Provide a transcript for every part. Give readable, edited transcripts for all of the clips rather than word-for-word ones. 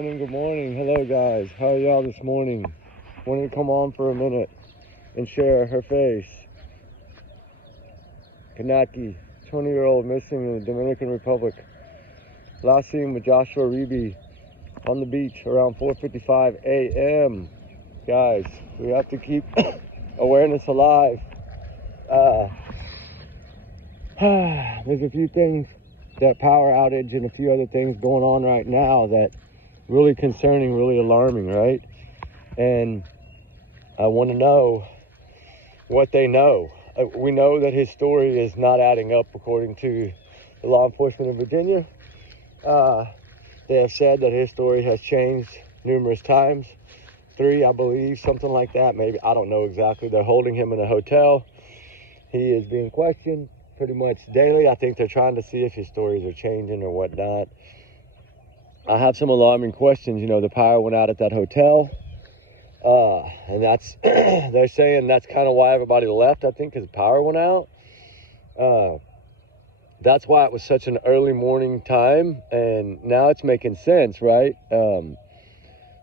Good morning. Hello, guys. How are y'all this morning? Wanted to come on for a minute and share her face. Konanki, 20-year-old missing in the Dominican Republic. Last seen with Joshua Reeby on the beach around 4:55 a.m. Guys, we have to keep awareness alive. There's a few things, that power outage and a few other things going on right now that really concerning, really alarming, right? And I want to know what they know. We know that his story is not adding up according to the law enforcement in Virginia. They have said that his story has changed numerous times. 3, I believe, something like that. Maybe, I don't know exactly. They're holding him in a hotel. He is being questioned pretty much daily. I think they're trying to see if his stories are changing or whatnot. I have some alarming questions. The power went out at that hotel. And that's, they're saying that's kind of why everybody left, I think, because the power went out. That's why it was such an early morning time. And now it's making sense, right?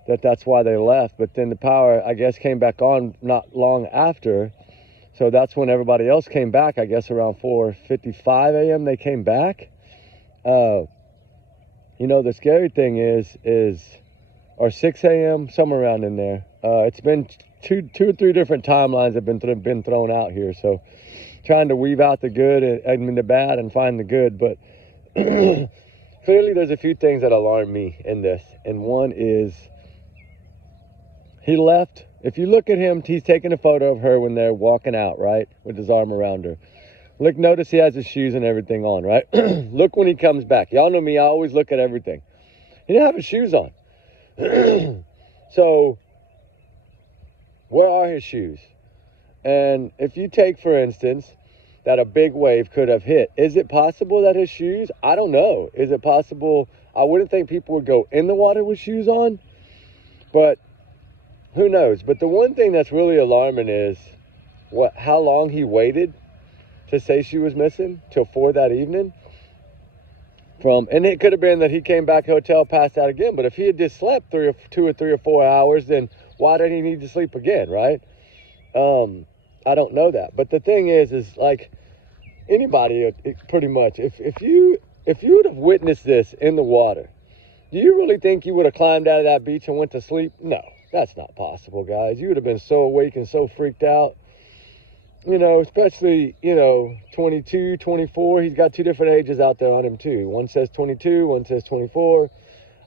That's why they left. But then the power, I guess, came back on not long after. So that's when everybody else came back. I guess around 4:55 a.m. they came back. The scary thing is, or 6 a.m., somewhere around in there. It's been two or three different timelines have been thrown out here. So trying to weave out the good and the bad and find the good. But clearly there's a few things that alarm me in this. And one is he left. If you look at him, he's taking a photo of her when they're walking out, right? With his arm around her. Notice he has his shoes and everything on, right? Look when he comes back. Y'all know me, I always look at everything. He didn't have his shoes on. So, where are his shoes? And if you take, for instance, that a big wave could have hit, is it possible that his shoes, I don't know. Is it possible? I wouldn't think people would go in the water with shoes on, but who knows? But the one thing that's really alarming is how long he waited to say she was missing till 4 that evening. And it could have been that he came back to the hotel, passed out again. But if he had just slept 2 or 3 or 4 hours, then why did he need to sleep again, right? I don't know that. But the thing is like anybody, pretty much, if you would have witnessed this in the water, do you really think you would have climbed out of that beach and went to sleep? No, that's not possible, guys. You would have been so awake and so freaked out. Especially, 22, 24. He's got 2 different ages out there on him, too. One says 22, one says 24.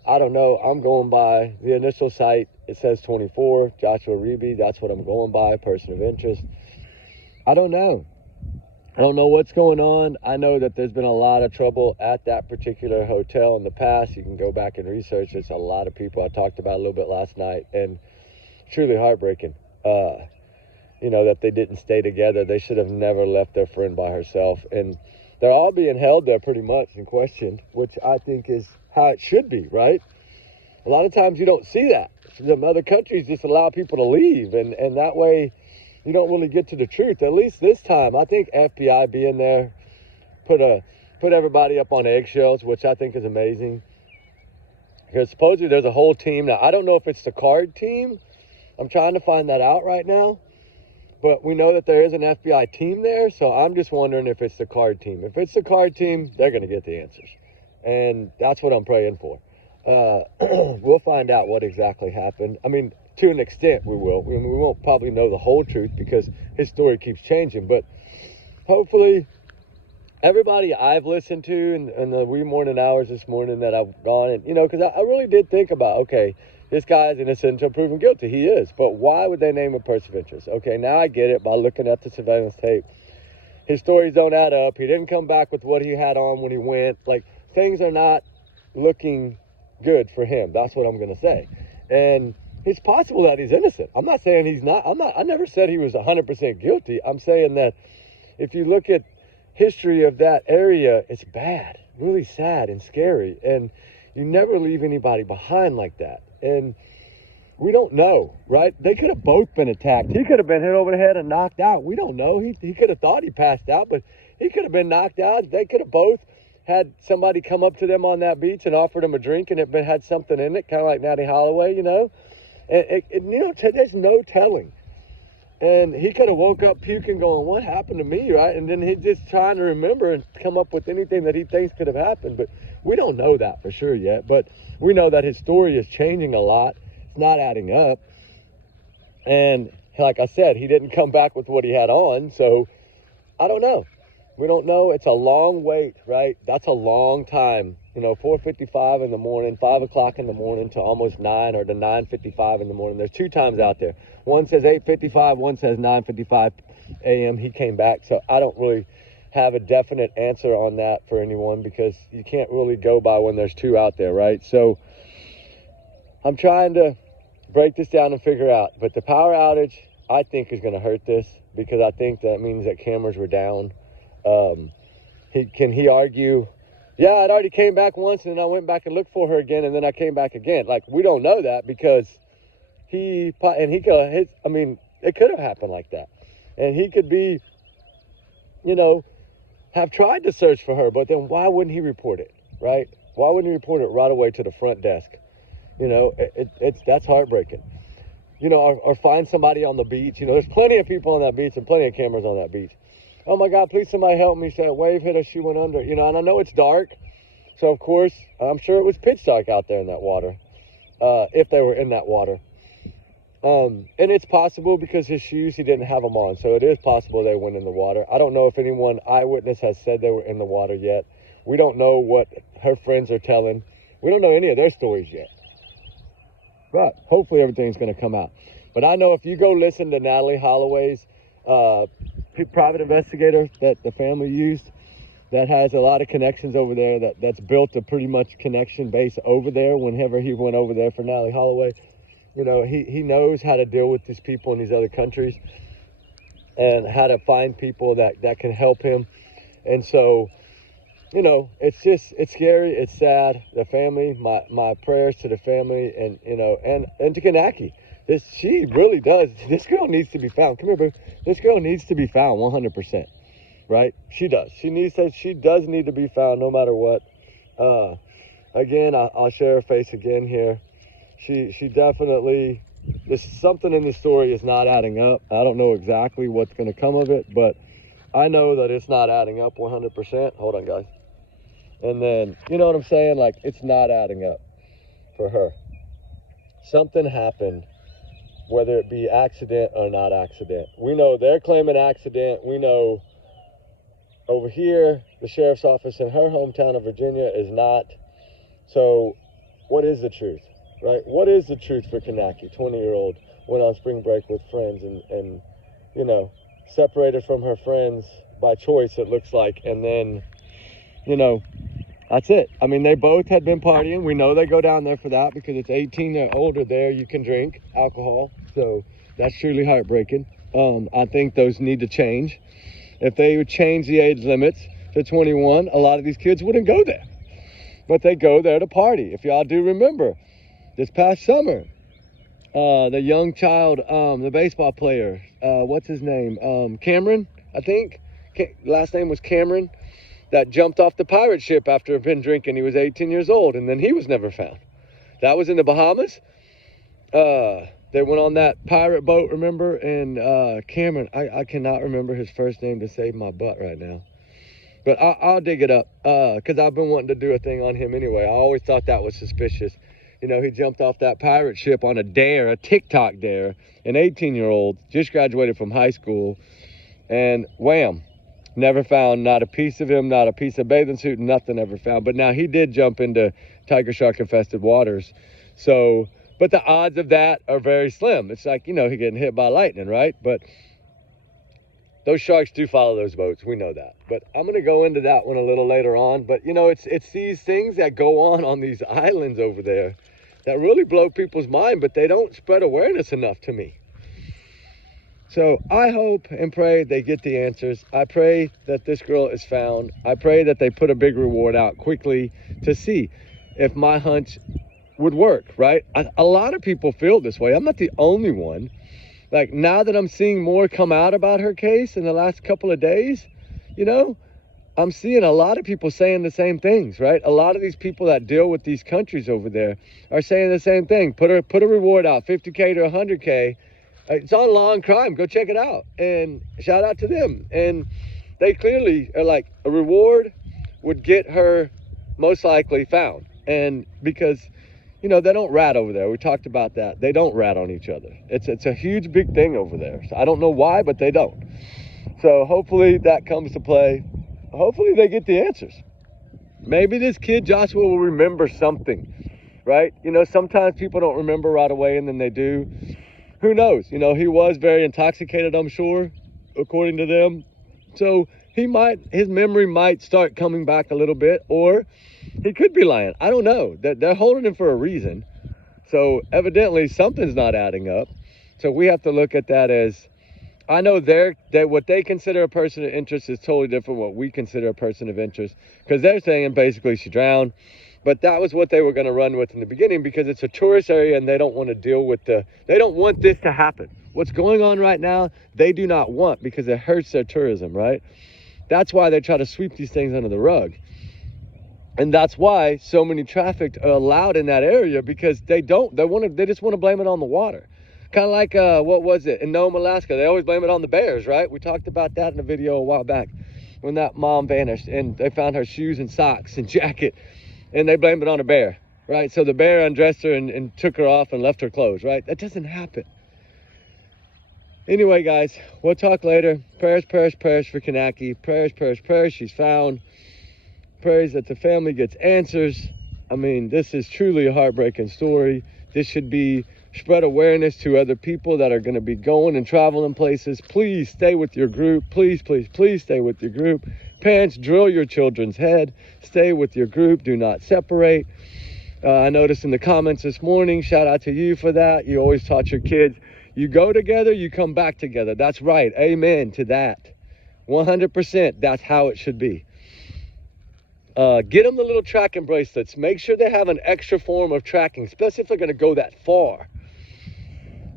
I don't know. I'm going by the initial site. It says 24. Joshua Reeby, that's what I'm going by, person of interest. I don't know. I don't know what's going on. I know that there's been a lot of trouble at that particular hotel in the past. You can go back and research. It's a lot of people. I talked about a little bit last night, and truly heartbreaking. That they didn't stay together. They should have never left their friend by herself. And they're all being held there pretty much and questioned, which I think is how it should be, right? A lot of times you don't see that. Some other countries just allow people to leave, and that way you don't really get to the truth. At least this time, I think FBI being there put everybody up on eggshells, which I think is amazing. Because supposedly there's a whole team. Now, I don't know if it's the card team. I'm trying to find that out right now. But we know that there is an FBI team there, so I'm just wondering if it's the card team. If it's the card team, they're going to get the answers. And that's what I'm praying for. We'll find out what exactly happened. I mean, to an extent, we will. We won't probably know the whole truth because his story keeps changing. But hopefully, everybody I've listened to in the wee morning hours this morning that I've gone, and because I really did think about, okay, this guy's innocent until proven guilty. He is. But why would they name a person of interest? Okay, now I get it by looking at the surveillance tape. His stories don't add up. He didn't come back with what he had on when he went. Things are not looking good for him. That's what I'm going to say. And it's possible that he's innocent. I'm not saying he's not. I never said he was 100% guilty. I'm saying that if you look at history of that area, it's bad, really sad and scary. And you never leave anybody behind like that. And we don't know, right? They could have both been attacked. He could have been hit over the head and knocked out. We don't know. He could have thought he passed out, but he could have been knocked out. They could have both had somebody come up to them on that beach and offered them a drink and it had something in it, kind of like Natty Holloway, you know. And there's no telling. And he could have woke up puking going, what happened to me, right? And then he's just trying to remember and come up with anything that he thinks could have happened. But we don't know that for sure yet. But we know that his story is changing a lot. It's not adding up. And like I said, he didn't come back with what he had on. So I don't know. We don't know. It's a long wait, right? That's a long time. 4:55 in the morning, 5 o'clock in the morning to almost 9 or to 9:55 in the morning. There's 2 times out there. One says 8:55, one says 9:55 a.m. He came back. So I don't really have a definite answer on that for anyone because you can't really go by when there's 2 out there, right? So I'm trying to break this down and figure out. But the power outage, I think, is going to hurt this because I think that means that cameras were down. Can he argue, yeah, I'd already came back once and then I went back and looked for her again and then I came back again? Like, we don't know that because it could have happened like that. And he could be, have tried to search for her, but then why wouldn't he report it, right? Why wouldn't he report it right away to the front desk? That's heartbreaking. Or find somebody on the beach. There's plenty of people on that beach and plenty of cameras on that beach. Oh my God, please somebody help me. Said a wave hit her, she went under. And I know it's dark. So of course, I'm sure it was pitch dark out there in that water. If they were in that water. And it's possible because his shoes, he didn't have them on. So it is possible they went in the water. I don't know if anyone eyewitness has said they were in the water yet. We don't know what her friends are telling. We don't know any of their stories yet. But hopefully everything's going to come out. But I know if you go listen to Natalie Holloway's private investigator that the family used, that has a lot of connections over there, that's built a pretty much connection base over there whenever he went over there for Natalie Holloway. He knows how to deal with these people in these other countries and how to find people that can help him. And so, it's scary, it's sad. The family, my prayers to the family and to Konanki. She really does. This girl needs to be found. Come here, boo. This girl needs to be found 100%, right? She does. She does need to be found no matter what. Again, I'll share her face again here. She definitely, there's something in the story is not adding up. I don't know exactly what's going to come of it, but I know that it's not adding up 100%. Hold on, guys. And then, you know what I'm saying? Like, it's not adding up for her. Something happened, whether it be accident or not accident. We know they're claiming accident. We know over here, the sheriff's office in her hometown of Virginia is not. So what is the truth, right? What is the truth for Konanki? 20-year-old went on spring break with friends and separated from her friends by choice, it looks like. And then, that's it. I mean, they both had been partying. We know they go down there for that because it's 18 or older there. You can drink alcohol. So that's truly heartbreaking. I think those need to change. If they would change the age limits to 21, a lot of these kids wouldn't go there. But they go there to party. If y'all do remember, this past summer, the young child, the baseball player, what's his name? Cameron, I think. Last name was Cameron. That jumped off the pirate ship after having been drinking. He was 18 years old, and then he was never found. That was in the Bahamas. They went on that pirate boat, remember? And Cameron, I cannot remember his first name to save my butt right now. But I'll dig it up because I've been wanting to do a thing on him anyway. I always thought that was suspicious. He jumped off that pirate ship on a dare, a TikTok dare, an 18-year-old, just graduated from high school, and wham. Never found, not a piece of him, not a piece of bathing suit, nothing ever found. But now he did jump into tiger shark infested waters. So, but the odds of that are very slim. It's like, he getting hit by lightning, right? But those sharks do follow those boats. We know that. But I'm going to go into that one a little later on. But, it's these things that go on these islands over there that really blow people's mind, but they don't spread awareness enough to me. So I hope and pray they get the answers. I pray that this girl is found. I pray that they put a big reward out quickly to see if my hunch would work, right? A lot of people feel this way. I'm not the only one. Like, now that I'm seeing more come out about her case in the last couple of days, I'm seeing a lot of people saying the same things, right? A lot of these people that deal with these countries over there are saying the same thing. Put a reward out, 50K to 100K. It's on Law and Crime. Go check it out. And shout out to them. And they clearly are like, a reward would get her most likely found. And because, you know, they don't rat over there. We talked about that. They don't rat on each other. It's a huge, big thing over there. So I don't know why, but they don't. So hopefully that comes to play. Hopefully they get the answers. Maybe this kid, Joshua, will remember something, right? You know, sometimes people don't remember right away and then they do. Who knows? You know, he was very intoxicated, I'm sure, according to them. So his memory might start coming back a little bit, or he could be lying. I don't know. They're holding him for a reason. So evidently something's not adding up. So we have to look at that as, I know what they consider a person of interest is totally different from what we consider a person of interest, because they're saying basically she drowned. But that was what they were going to run with in the beginning, because it's a tourist area and they don't want to deal with they don't want this to happen. What's going on right now, they do not want, because it hurts their tourism, right? That's why they try to sweep these things under the rug. And that's why so many trafficked are allowed in that area, because they just want to blame it on the water. Kind of like, what was it, in Nome, Alaska? They always blame it on the bears, right? We talked about that in a video a while back when that mom vanished and they found her shoes and socks and jacket and they blamed it on a bear, right? So the bear undressed her and took her off and left her clothes, right? That doesn't happen. Anyway, guys, we'll talk later. Prayers, prayers, prayers for Konanki. Prayers, prayers, prayers. She's found. Prayers that the family gets answers. I mean, this is truly a heartbreaking story. This should be spread awareness to other people that are going to be going and traveling places. Please stay with your group. Please, please, please stay with your group. Parents, drill your children's head. Stay with your group. Do not separate. I noticed in the comments this morning, shout out to you for that. You always taught your kids, you go together, you come back together. That's right. Amen to that. 100%. That's how it should be. Get them the little tracking bracelets. Make sure they have an extra form of tracking, especially if they're going to go that far,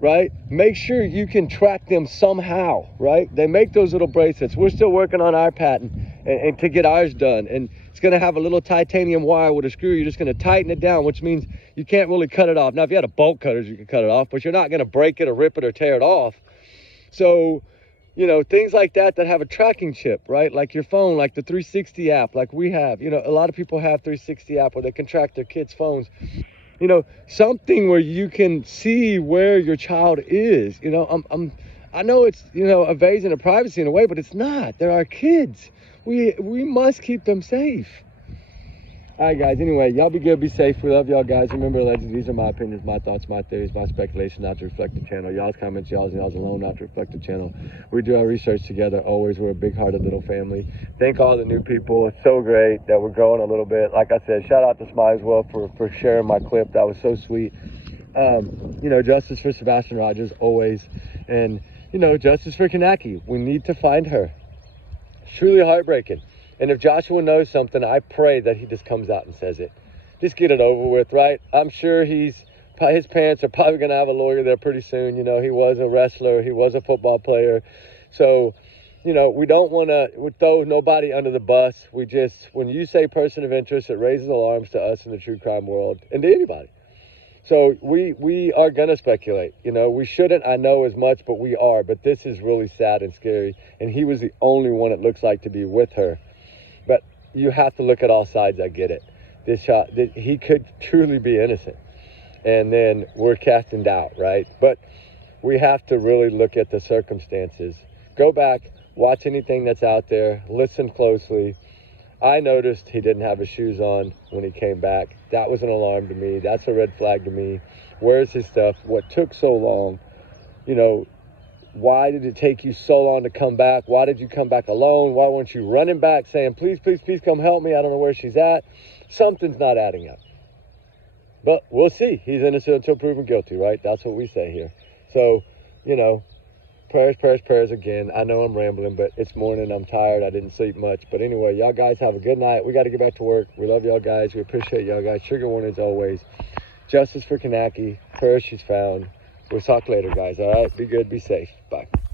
right? Make sure you can track them somehow, right? They make those little bracelets. We're still working on our patent and to get ours done. And it's going to have a little titanium wire with a screw. You're just going to tighten it down, which means you can't really cut it off. Now, if you had a bolt cutter, you can cut it off, but you're not going to break it or rip it or tear it off. So, you know, things like that have a tracking chip, right? Like your phone, like the 360 app, like we have. You know, a lot of people have 360 app where they can track their kids' phones. You know, something where you can see where your child is. You know, I know it's, you know, invasion of privacy in a way, but it's not. They're our kids. We must keep them safe. All right, guys. Anyway, y'all be good, be safe. We love y'all, guys. Remember, allegedly, these are my opinions, my thoughts, my theories, my speculation, not to reflect the channel. Y'all's comments, y'all's alone, not to reflect the channel. We do our research together always. We're a big-hearted little family. Thank all the new people. It's so great that we're growing a little bit. Like I said, shout out to Smile as well for sharing my clip. That was so sweet. You know, justice for Sebastian Rogers always. And, you know, justice for Konanki. We need to find her. It's truly heartbreaking. And if Joshua knows something, I pray that he just comes out and says it. Just get it over with, right? I'm sure his parents are probably going to have a lawyer there pretty soon. You know, he was a wrestler. He was a football player. So, you know, we don't want to throw nobody under the bus. We just, when you say person of interest, it raises alarms to us in the true crime world and to anybody. So we are going to speculate. You know, we shouldn't, I know, as much, but we are. But this is really sad and scary. And he was the only one, it looks like, to be with her. But you have to look at all sides. I get it. He could truly be innocent. And then we're casting doubt, right? But we have to really look at the circumstances. Go back, watch anything that's out there, listen closely. I noticed he didn't have his shoes on when he came back. That was an alarm to me. That's a red flag to me. Where's his stuff? What took so long? You know, why did it take you so long to come back? Why did you come back alone? Why weren't you running back saying, please, please, please come help me? I don't know where she's at. Something's not adding up. But we'll see. He's innocent until proven guilty, right? That's what we say here. So, you know, prayers, prayers, prayers again. I know I'm rambling, but it's morning. I'm tired. I didn't sleep much. But anyway, y'all guys have a good night. We got to get back to work. We love y'all guys. We appreciate y'all guys. Trigger warnings always. Justice for Konanki. Prayers she's found. We'll talk later, guys. All right? Be good. Be safe. Bye.